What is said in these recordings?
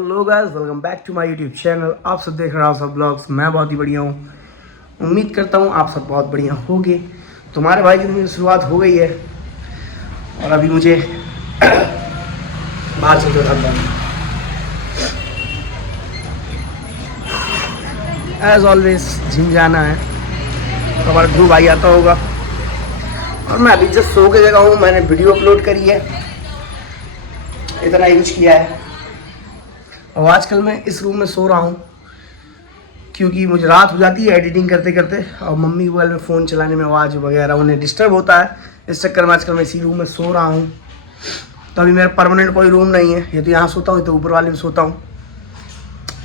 Hello guys, welcome back to my YouTube channel. आप सब देख रहे हो सब ब्लॉग्स। मैं बहुत ही बढ़िया हूँ। उम्मीद करता हूँ आप सब बहुत बढ़िया होगे। तुम्हारे भाई की दिन की शुरुआत हो गई है और अभी मुझे बाहर चल रहा था। एज ऑलवेज जिम जाना है तो हमारा ध्रुव भाई आता होगा और मैं अभी जस्ट सो के जगह हूँ। मैंने वीडियो अपलोड करी है, इतना यूज किया है और आजकल मैं इस रूम में सो रहा हूँ क्योंकि मुझे रात हो जाती है एडिटिंग करते करते और मम्मी के मोबाइल में फ़ोन चलाने में आवाज़ वगैरह उन्हें डिस्टर्ब होता है। इस चक्कर में आजकल मैं इसी रूम में सो रहा हूँ। तो अभी मेरा परमानेंट कोई रूम नहीं है, ये तो यहाँ सोता हूँ तो ऊपर वाले में सोता हूँ।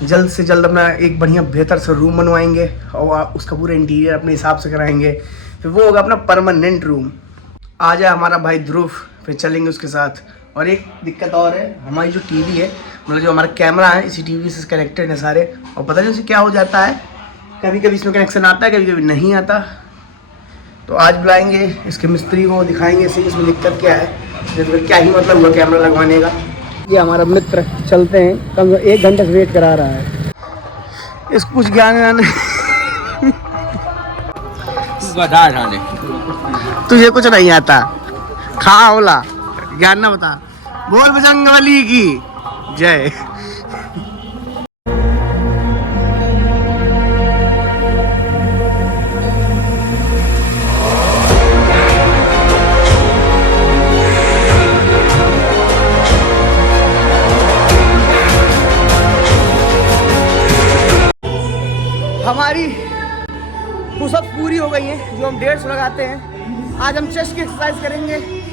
जल्द से जल्द अपना एक बढ़िया बेहतर सा रूम बनवाएंगे और उसका पूरा इंटीरियर अपने हिसाब से कराएंगे, फिर वो होगा अपना परमानेंट रूम। आ जाए हमारा भाई ध्रुव, फिर चलेंगे उसके साथ। और एक दिक्कत और है, हमारी जो टीवी है, मतलब जो हमारा कैमरा है, इसी टीवी से कनेक्टेड है सारे, और पता नहीं उसे क्या हो जाता है, कभी कभी इसमें कनेक्शन आता है, कभी कभी नहीं आता। तो आज बुलाएंगे इसके मिस्त्री को, दिखाएंगे इसे इसमें दिक्कत क्या है, फिर क्या ही मतलब हुआ कैमरा लगवाने का। ये हमारा मित्र, चलते हैं, कम से कम 1 घंटे से वेट करा रहा है। इसको कुछ ज्ञान व्यान तुझे कुछ नहीं आता, खा होला ज्ञान ना बता। बोल बजरंगबली की जय। हमारी पुशअप पूरी हो गई है जो हम 150 लगाते हैं। आज हम चेस्ट की एक्सरसाइज करेंगे।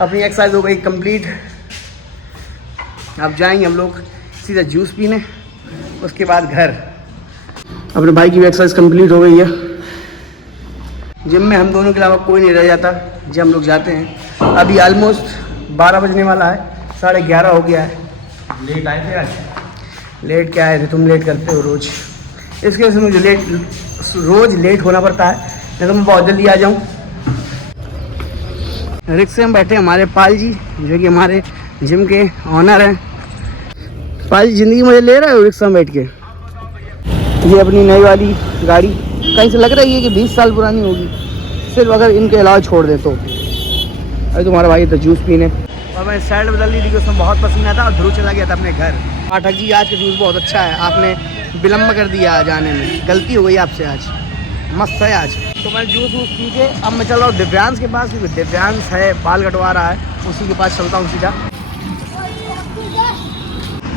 अपनी एक्सरसाइज हो गई कंप्लीट। अब जाएंगे हम लोग सीधा जूस पीने, उसके बाद घर। अपने भाई की भी एक्सरसाइज कंप्लीट हो गई है। जिम में हम दोनों के अलावा कोई नहीं रह जाता जब हम लोग जाते हैं। अभी ऑलमोस्ट 12 बजने वाला है, 11:30 हो गया है। लेट आए थे आज? लेट क्या आए थे, तुम लेट करते हो रोज़। इसकी वजह से मुझे रोज़ लेट होना पड़ता है, नहीं तो मैं बहुत जल्दी आ जाऊँ। रिक्शे में बैठे हमारे पाल जी, जो कि हमारे जिम के ऑनर हैं। पाल जी, ज़िंदगी मुझे ले रहे हो रिक्शा में बैठ के? ये अपनी नई वाली गाड़ी कहीं से लग रही है कि 20 साल पुरानी होगी, सिर्फ अगर इनके अलावा छोड़ दे तो। अरे तुम्हारा भाई तो जूस पीने, और मैं साइड बदल ली थी, उसमें बहुत पसीना था और ध्रुव चला गया था अपने घर। पाठक जी, आज का जूस बहुत अच्छा है, आपने विलम्ब कर दिया जाने में, गलती हो गई आपसे आज। मस्त है आज। तो मैं जूस वूस पी के अब मैं चल रहा हूँ दिव्यांश के पास, क्योंकि दिव्यांश है बाल कटवा रहा है, उसी के पास चलता हूँ सीधा।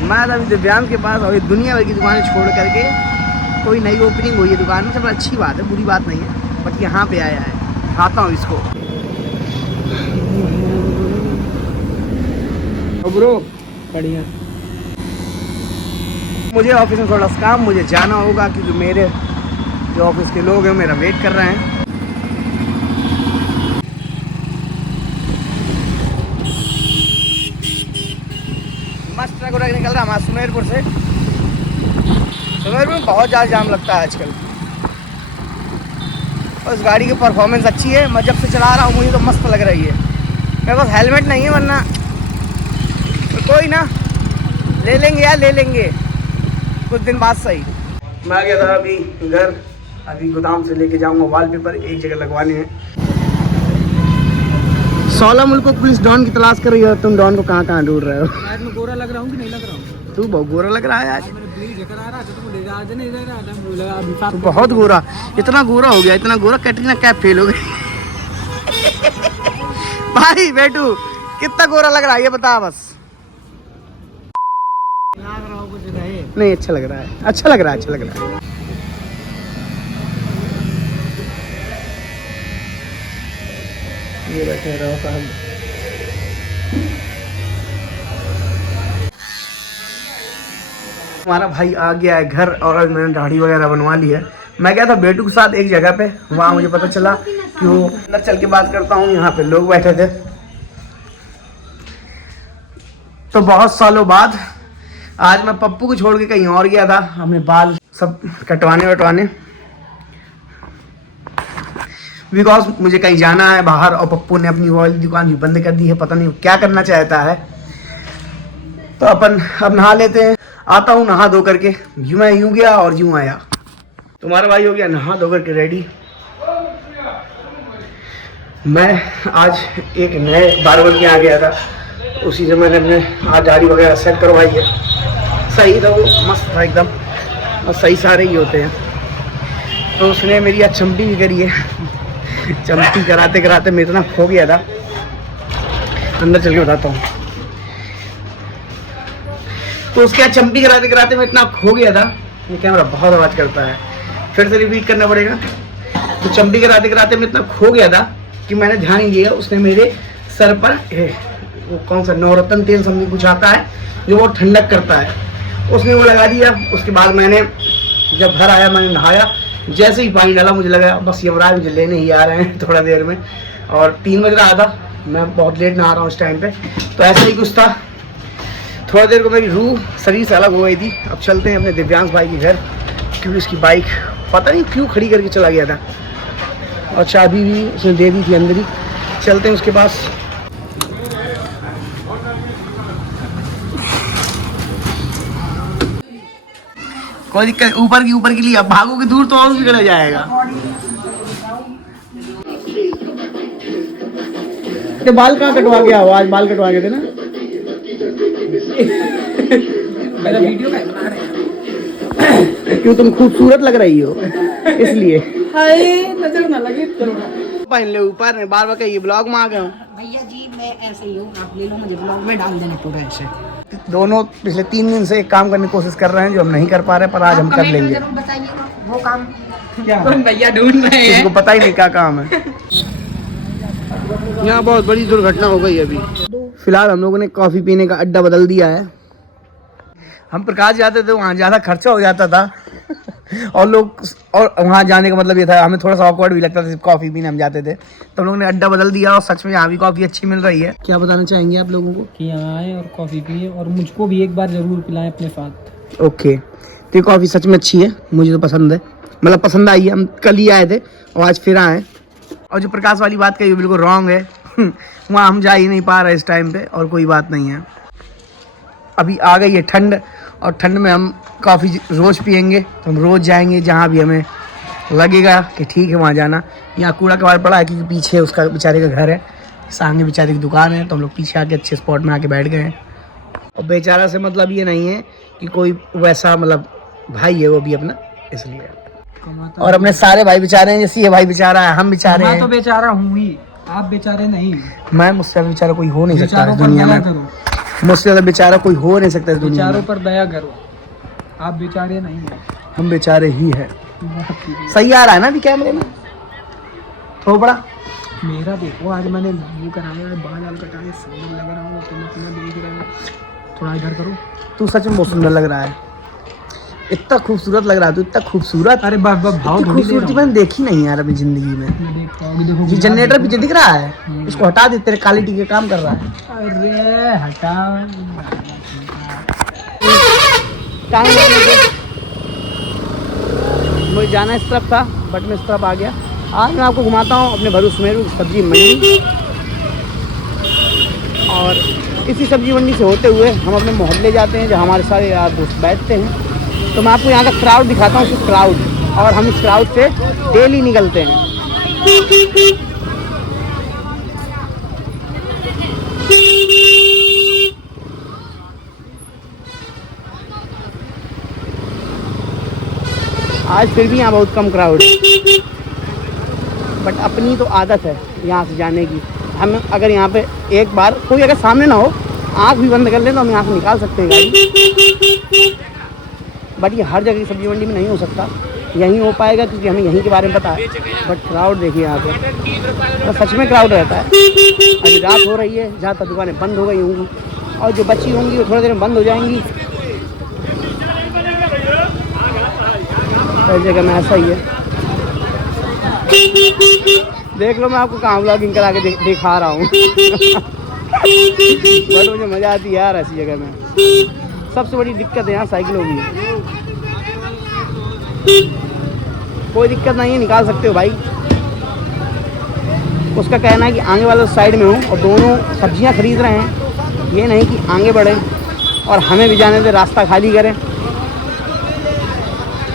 मैं अभी दिव्यांश के पास, और दुनिया भर की दुकानें छोड़ करके कोई नई ओपनिंग हुई है दुकान में, सब अच्छी बात है, बुरी बात नहीं है, बट यहाँ पे आया है, खाता हूँ इसको। ब्रो बढ़िया। मुझे ऑफिस में थोड़ा सा काम, मुझे जाना होगा क्योंकि मेरे जो ऑफिस के लोग हैं मेरा वेट कर रहे हैं। मस्त ट्रक निकल रहा है हमारा सुमेरपुर से। सुमेरपुर में बहुत ज़्यादा जाम लगता है आजकल, और इस गाड़ी की परफॉर्मेंस अच्छी है। मैं जब से चला रहा हूँ मुझे तो मस्त लग रही है। मेरे पास हेलमेट नहीं है, वरना तो कोई ना, ले लेंगे यार, ले लेंगे कुछ दिन बाद। सही, मैं आ गया था अभी घर। अभी गोदाम से लेके जाऊंगा वॉलपेपर, एक जगह लगवाने हैं। 16 मुल्कों पुलिस डॉन की तलाश कर रही है। तुम डॉन को कहाँ कहाँ ढूंढ रहे हो? आज मैं गोरा लग रहा हूँ कि नहीं लग रहा हूँ? तू बहुत गोरा लग रहा है आज। तू बहुत गोरा, इतना गोरा हो गया, इतना गोरा कैटरीना कैफ फेल हो गई। भाई बेटू, कितना गोरा लग रहा है ये बता बस। नहीं, अच्छा लग रहा है, अच्छा लग रहा है, अच्छा लग रहा है। ये बैठे रहो साहब। हमारा भाई आ गया है घर और आज मैंने दाढ़ी वगैरह बनवा ली है। मैं गया था बेटू के साथ एक जगह पे, वहाँ मुझे पता चला कि वो अंदर चल के बात करता हूँ, यहाँ पे लोग बैठे थे। तो बहुत सालों बाद आज मैं पप्पू को छोड़ के कहीं और गया था, हमने बाल सब कटवाने बिकॉज मुझे कहीं जाना है बाहर और पप्पू ने अपनी ऑयल दुकान भी बंद कर दी है, पता नहीं क्या करना चाहता है। तो अपन अब नहा लेते हैं। आता हूँ नहा धो करके, मैं यूँ गया और यूँ आया। तुम्हारा भाई हो गया नहा धो करके रेडी। मैं आज एक नए बार्बर के यहाँ गया था, उसी से मैंने अपने आज दाढ़ी वगैरह सेट करवाई है। सही था वो, मस्त था एकदम, और सही सारे ही होते हैं। तो उसने मेरी आज चंपी भी करी है। चंपी कराते कराते मैं इतना खो गया था, अंदर चल के बताता हूँ। तो उसके बाद चंपी कराते कराते मैं इतना खो गया था, ये कैमरा बहुत आवाज़ करता है, फिर से रिपीट करना पड़ेगा। तो चंपी कराते कराते मैं इतना खो गया था कि मैंने ध्यान नहीं दिया, उसने मेरे सर पर वो कौन सा नवरत्न तेल समझ कुछ आता है जो वो ठंडक करता है, उसने वो लगा दिया। उसके बाद मैंने जब घर आया, मैंने नहाया, जैसे ही पानी डाला मुझे लगा बस यमराज मुझे लेने ही आ रहे हैं थोड़ा देर में। और 3 बज रहा था, मैं बहुत लेट नहा रहा हूँ इस टाइम पे। तो ऐसे ही कुछ था, थोड़ा देर को मेरी रूह शरीर से अलग हो गई थी। अब चलते हैं अपने दिव्यांश भाई के घर, क्योंकि उसकी बाइक पता नहीं क्यों खड़ी करके चला गया था और चाबी भी उसने दे दी थी अंदर ही। चलते हैं उसके पास। कोई दिक्कत, ऊपर के लिए अब भागोगे दूर तो और बिगड़ जाएगा। तो बाल कहाँ कटवा के आओ, आज बाल कटवा के थे ना। मेरा वीडियो में बना रहे हैं। क्यों, तुम खूबसूरत लग रही हो इसलिए। हाय नजर ना लगे। पहन ले ऊपर में, बार बार कहिए ब्लॉग में आ गया हूँ। भैया जी मैं ऐसे ही हूँ, आप ले लो मुझे ब्लॉग में डाल देना पूरा ऐसे। दोनों पिछले 3 दिन से एक काम करने की कोशिश कर रहे हैं जो हम नहीं कर पा रहे, पर आज हम कर लेंगे। बताइएगा वो काम क्या भैया ढूंढ रहे हैं, किसी को पता ही नहीं क्या काम है। यहाँ बहुत बड़ी दुर्घटना हो गई अभी। फिलहाल हम लोगों ने कॉफ़ी पीने का अड्डा बदल दिया है। हम प्रकाश जाते थे, वहाँ ज़्यादा खर्चा हो जाता था और लोग, और वहाँ जाने का मतलब ये था हमें थोड़ा सा ऑकवर्ड भी लगता था कॉफ़ी पीने हम जाते थे। तो हम लोगों ने अड्डा बदल दिया और सच में यहाँ भी कॉफ़ी अच्छी मिल रही है। क्या बताना चाहेंगे आप लोगों को? कि यहाँ आए और कॉफ़ी पिए और मुझको भी एक बार ज़रूर पिलाएं अपने साथ। ओके, तो ये कॉफ़ी सच में अच्छी है, मुझे तो पसंद है, मतलब पसंद आई है। हम कल ही आए थे और आज फिर आए। और जो प्रकाश वाली बात कही बिल्कुल रॉन्ग है। वहाँ हम जा ही नहीं पा रहे इस टाइम पे, और कोई बात नहीं है। अभी आ गई है ठंड, और ठंड में हम कॉफ़ी रोज़ पियेंगे, तो हम रोज़ जाएंगे जहाँ भी हमें लगेगा कि ठीक है वहाँ जाना। यहाँ कूड़ा कबाड़ पड़ा है क्योंकि पीछे उसका बेचारे का घर है, सामने बेचारे की दुकान है, तो हम लोग पीछे आके अच्छे स्पॉट में आके बैठ गए हैं। और बेचारा से मतलब ये नहीं है कि कोई वैसा, मतलब भाई है वो भी अपना, इसलिए। और अपने सारे भाई बेचारे हैं, जैसे ये भाई बेचारा है, हम बेचारे हैं। मैं तो बेचारा हूँ ही, आप बेचारे नहीं। मैं मुझसे बेचारा कोई हो नहीं सकता इस दुनिया में, मुझसे ज़्यादा बेचारा कोई हो नहीं सकता इस दुनिया में। बेचारों पर दया करो, आप बेचारे नहीं हैं, हम बेचारे ही हैं। सही आ रहा है ना अभी कैमरे में थोड़ा? मेरा देखो, आज मैंने वो कराया, बाल कटाए, सुंदर लग रहा हूँ, तुम अपना देख रहे हो, थोड़ा इधर करो। तू सच में बहुत सुंदर लग रहा है, इतना खूबसूरत लग रहा है तू, इतना खूबसूरत। अरे भाव खूबसूरती मैंने देखी नहीं यार अभी जिंदगी में। ये जनरेटर पीछे दिख रहा है, इसको हटा दे, तेरे क्वालिटी के काम कर रहा है। अरे हटा, मुझे जाना इस तरफ था बट मैं इस तरफ आ गया। आज मैं आपको घुमाता हूँ अपने भरूच में सब्जी मंडी, और इसी सब्जी मंडी से होते हुए हम अपने मोहल्ले जाते हैं जहाँ हमारे सारे यार दोस्त बैठते हैं। तो मैं आपको यहाँ का क्राउड दिखाता हूँ, सिर्फ क्राउड, और हम इस क्राउड से डेली निकलते हैं। आज फिर भी यहाँ बहुत कम क्राउड है, बट अपनी तो आदत है यहाँ से जाने की। हम अगर यहाँ पे एक बार कोई अगर सामने ना हो, आँख भी बंद कर लें तो हम यहाँ से निकाल सकते हैं गाड़ी। बट ये हर जगह की सब्जी मंडी में नहीं हो सकता, यहीं हो पाएगा क्योंकि हमें यहीं के बारे में पता है। बट क्राउड देखिए यहाँ पे, तो सच में क्राउड रहता है। अभी रात हो रही है, ज़्यादातर दुकानें बंद हो गई होंगी, और जो बची होंगी वो थोड़ी देर में बंद हो जाएंगी। हर जगह में ऐसा ही है। देख लो, मैं आपको कहाँ व्लॉगिंग करा के दिखा रहा हूँ। बट मुझे मज़ा आती है यार ऐसी जगह में। सबसे बड़ी दिक्कत है यहाँ साइकिलों की। कोई दिक्कत नहीं है, निकाल सकते हो भाई। उसका कहना है कि आगे वाले साइड में हूँ और दोनों सब्जियाँ खरीद रहे हैं, ये नहीं कि आगे बढ़ें और हमें भी जाने दे, रास्ता खाली करें।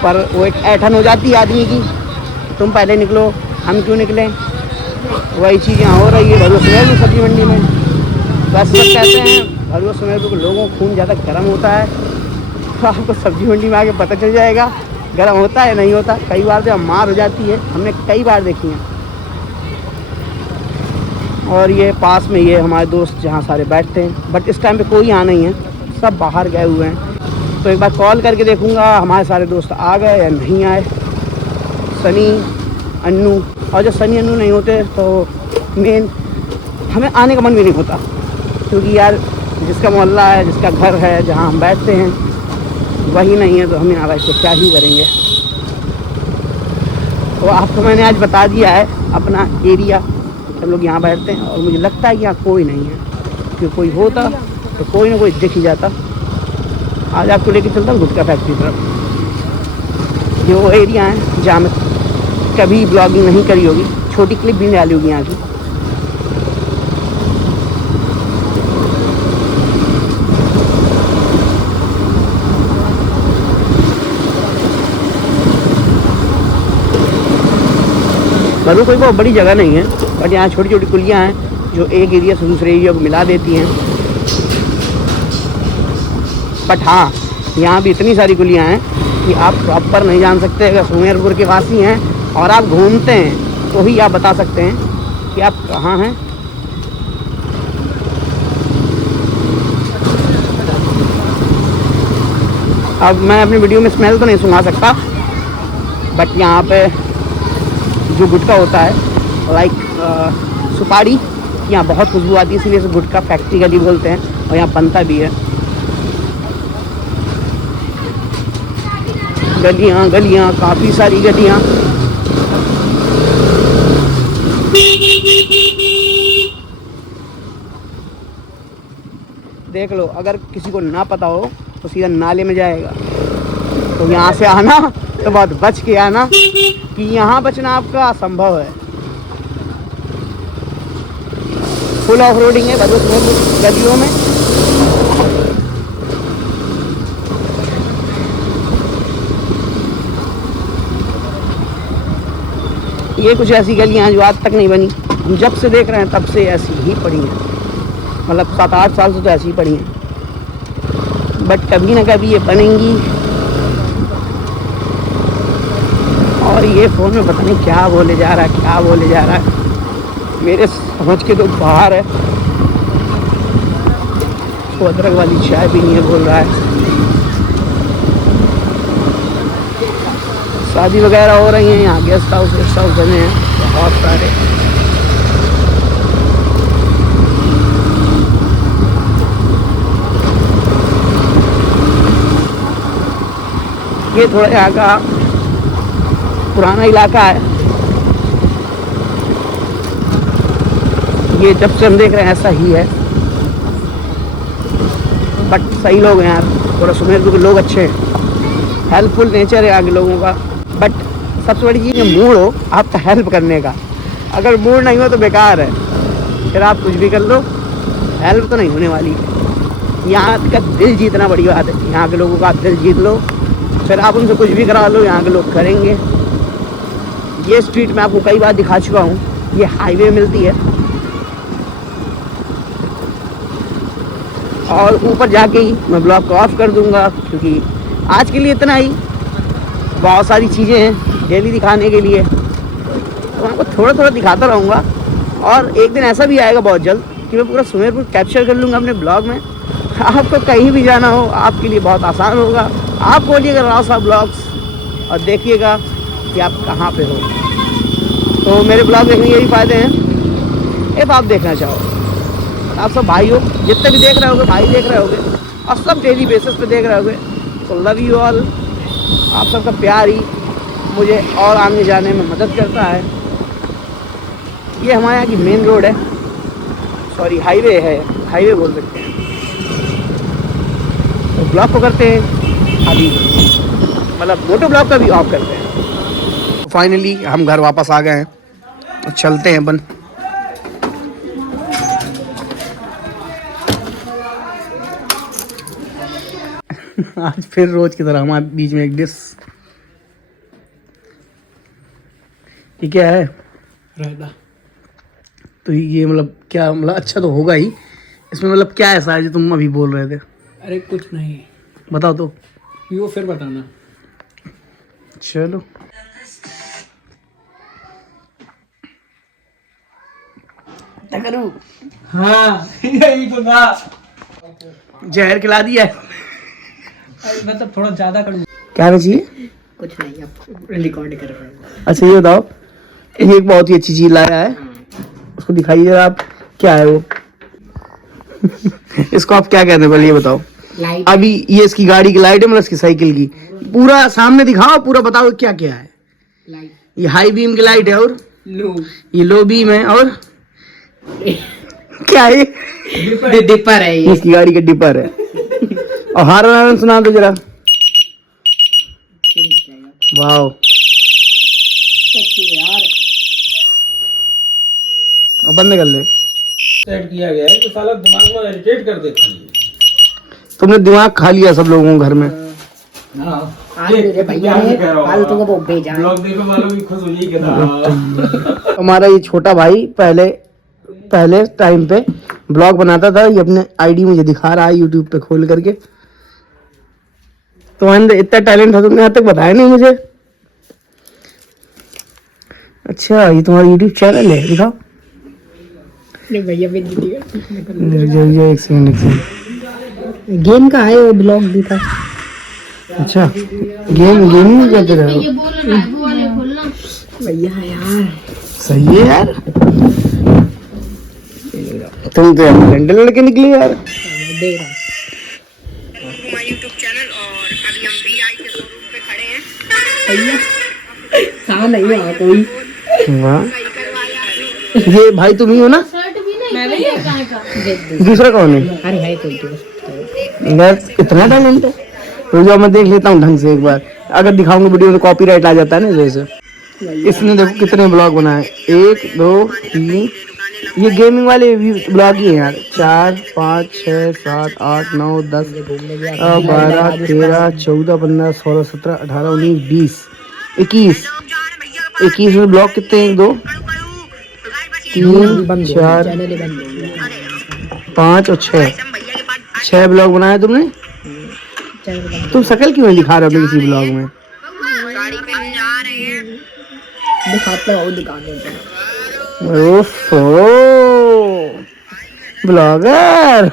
पर वो एक ऐठन हो जाती है आदमी की, तुम पहले निकलो, हम क्यों निकलें। वही चीज़ यहाँ हो रही है भरूच सुमेरपुर सब्जी मंडी में। वैसे सब कहते हैं भरूच सुमेरपुर के लोगों का खून ज़्यादा गर्म होता है, तो आपको सब्जी मंडी में आके पता चल जाएगा गर्म होता है नहीं होता। कई बार तो मार हो जाती है, हमने कई बार देखी है। और ये पास में ये हमारे दोस्त जहाँ सारे बैठते हैं, बट इस टाइम पे कोई यहाँ नहीं है, सब बाहर गए हुए हैं। तो एक बार कॉल करके देखूँगा हमारे सारे दोस्त आ गए या नहीं आए। सनी, अन्नू, और जब सनी अन्नू नहीं होते तो मेन हमें आने का मन भी नहीं होता, क्योंकि यार जिसका मोहल्ला है, जिसका घर है, जहाँ हम बैठते हैं वही नहीं है, तो हम यहाँ बैठ के क्या ही करेंगे। तो आपको मैंने आज बता दिया है अपना एरिया, हम लोग यहाँ बैठते हैं और मुझे लगता है कि यहाँ कोई नहीं है, क्योंकि कोई होता तो कोई ना कोई दिख ही जाता। आज आपको लेके चलता हूँ गुटखा फैक्ट्री तरफ। ये वो एरिया है जहाँ मैं कभी ब्लॉगिंग नहीं करी होगी, छोटी क्लिप भी नहीं डाली होगी यहाँ की। भरू कोई बहुत बड़ी जगह नहीं है, बट यहाँ छोटी छोटी कुलियाँ हैं जो एक एरिया से दूसरे एरिया को मिला देती हैं। बट हाँ, यहाँ भी इतनी सारी कुलियाँ हैं कि आप प्रॉपर नहीं जान सकते। अगर सुमेरपुर के वासी हैं और आप घूमते हैं तो ही आप बता सकते हैं कि आप कहाँ हैं। अब मैं अपनी वीडियो में स्मेल तो नहीं सुना सकता, बट यहाँ पे जो गुटखा होता है लाइक सुपारी, यहाँ बहुत खुशबू आती है, इसीलिए इसे गुटखा फैक्ट्री गली बोलते हैं और यहाँ बनता भी है। गलियाँ गलियाँ, काफ़ी सारी गलियाँ। देख लो, अगर किसी को ना पता हो तो सीधा नाले में जाएगा। तो यहाँ से आना तो बहुत बच के आना, कि यहाँ बचना आपका असंभव है। फुल ऑफ रोडिंग है भरूच में गलियों में। ये कुछ ऐसी गलियाँ जो आज तक नहीं बनी, हम जब से देख रहे हैं तब से ऐसी ही पड़ी हैं, मतलब 7-8 साल से तो ऐसी ही पड़ी हैं। बट कभी ना कभी ये बनेंगी। और ये फ़ोन में पता नहीं क्या बोले जा रहा है, क्या बोले जा रहा है, मेरे समझ के तो बाहर है। तो अदरक वाली चाय भी नहीं है बोल रहा है। शादी वगैरह हो रही हैं यहाँ, गेस्ट हाउस बने हैं बहुत सारे। ये थोड़ा यहाँ का पुराना इलाका है। ये जब से हम देख रहे हैं ऐसा ही है, बट सही लोग हैं यार, थोड़ा सुमेरपुर के लोग अच्छे हैं, हेल्पफुल नेचर है आगे लोगों का। बट सबसे बड़ी चीज़ मूड हो आपका हेल्प करने का। अगर मूड नहीं हो तो बेकार है, फिर आप कुछ भी कर लो, हेल्प तो नहीं होने वाली। यहाँ का दिल जीतना बड़ी बात है, यहाँ के लोगों का दिल जीत लो, फिर आप उनसे कुछ भी करा लो, यहाँ के लोग करेंगे। ये स्ट्रीट मैं आपको कई बार दिखा चुका हूँ, ये हाईवे मिलती है और ऊपर जाके ही मैं ब्लॉग को ऑफ कर दूँगा, क्योंकि आज के लिए इतना ही। बहुत सारी चीज़ें हैं डेली दिखाने के लिए, तो मैं आपको थोड़ा थोड़ा दिखाता रहूँगा। और एक दिन ऐसा भी आएगा बहुत जल्द कि मैं पूरा सुमेरपुर कैप्चर कर लूँगा अपने ब्लॉग में। आपको कहीं भी जाना हो आपके लिए बहुत आसान होगा। आप बोलिएगा राव साहब ब्लॉग्स और देखिएगा कि आप कहाँ पे हो। तो मेरे ब्लॉग देखने के यही फ़ायदे हैं। if आप देखना चाहो, आप सब भाई हो, जितने भी देख रहे होगे भाई देख रहे होगे, और सब डेली बेसिस पे देख रहे होगे। तो लव यू ऑल, आप सबका प्यार ही मुझे और आने जाने में मदद करता है। ये हमारे यहाँ की मेन रोड है, सॉरी हाईवे है, हाईवे बोल सकते हैं। तो ब्लॉक को करते हैं अभी, मतलब मोटो ब्लॉक का भी ऑफ करते हैं। फाइनली हम घर वापस आ गए हैं, चलते हैं अपन। आज फिर रोज की तरह हमारे बीच में एक डिश। ये क्या है? रायता। तो ये मतलब क्या, मतलब अच्छा तो होगा ही, इसमें मतलब क्या ऐसा है जो तुम अभी बोल रहे थे? अरे कुछ नहीं, बताओ तो। यो फिर बताना। चलो क्या करूं? हाँ यही तो था। जहर खिला दिया है। मतलब थोड़ा ज्यादा करूँ। क्या चाहिए? कुछ नहीं, अब रिकॉर्ड कर रहे हैं। अच्छा ये बताओ, ये एक बहुत ही अच्छी चीज लाया है, उसको दिखाइए जरा आप, क्या है वो? इसको आप क्या कहते हैं पहले ये बताओ। लाइट। अभी ये इसकी गाड़ी की लाइट है, मतलब इसकी साइकिल की। पूरा सामने दिखाओ, पूरा बताओ क्या क्या है। लाइट। ये हाई बीम की लाइट है, और लो, ये लो बीम है, और क्या है? डिपर है ये। इसकी गाड़ी का डिपर है। और हारन सुना दो जरा। वाओ यार बंद कर ले। सेट किया गया है तो साला दिमाग में इरिटेट कर देती है। तुमने दिमाग खा लिया सब लोगों को घर में। हमारा ये छोटा भाई पहले टाइम पे ब्लॉग बनाता था, ये अपने आईडी मुझे दिखा रहा है यूट्यूब पे खोल करके। तुम्हारे अंदर इतना टैलेंट है, तुमने यहाँ तक बताया नहीं मुझे। अच्छा ये तुम्हारा यूट्यूब चैनल है, दिखाओ। भैया एक सेकंड। गेम का है वो, ब्लॉग दिखा। अच्छा गेमिंग करते रहो भैया यार, सही है यार। तुम तो घंटे लड़के निकले यार। देख रहा यूट्यूब चैनल, और अभी हम VI के शोरूम पे खड़े हैं। भैया कहाँ नहीं है कोई। वाह, ये भाई तुम ही हो ना? मैं भैया दूसरा कौन है? अरे है कोई तो यार इतना टैलेंट है। तो जो मैं देख लेता हूँ ढंग से एक बार, अगर दिखाऊंगा वीडियो तो कॉपीराइट आ जाता है ना जैसे। इसने देखो कितने ब्लॉग बनाए, 1 2 3, ये गेमिंग वाले ब्लॉग ही हैं यार। 4 5 6 7 8 9 10 12 13 14 15 16 17 18 19 20 21 में ब्लॉग कितने हैं? 1 2 3 4 5 और 6 ब्लॉग बनाए तुमने। तुम शकल क्यों नहीं दिखा रहे हो अपने किसी ब्लॉग में? दिखाते हो दिखाने पे। ओफो ब्लॉगर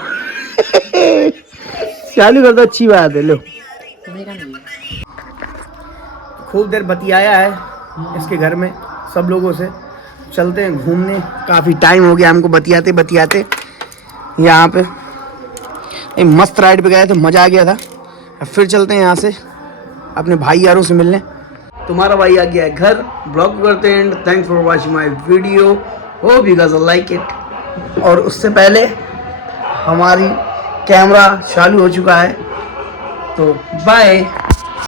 चालू कर दो, अच्छी बात है। लो खूब देर बतियाया है इसके घर में सब लोगों से। चलते हैं घूमने, काफ़ी टाइम हो गया हमको बतियाते बतियाते। यहाँ पे एक मस्त राइड पे गए थे, मज़ा आ गया था। अब फिर चलते हैं यहाँ से अपने भाई यारों से मिलने। तुम्हारा भाई आ गया है घर। ब्लॉग करते हैं। Thanks for watching my video, hope you guys like it. और उससे पहले हमारी कैमरा चालू हो चुका है, तो बाय।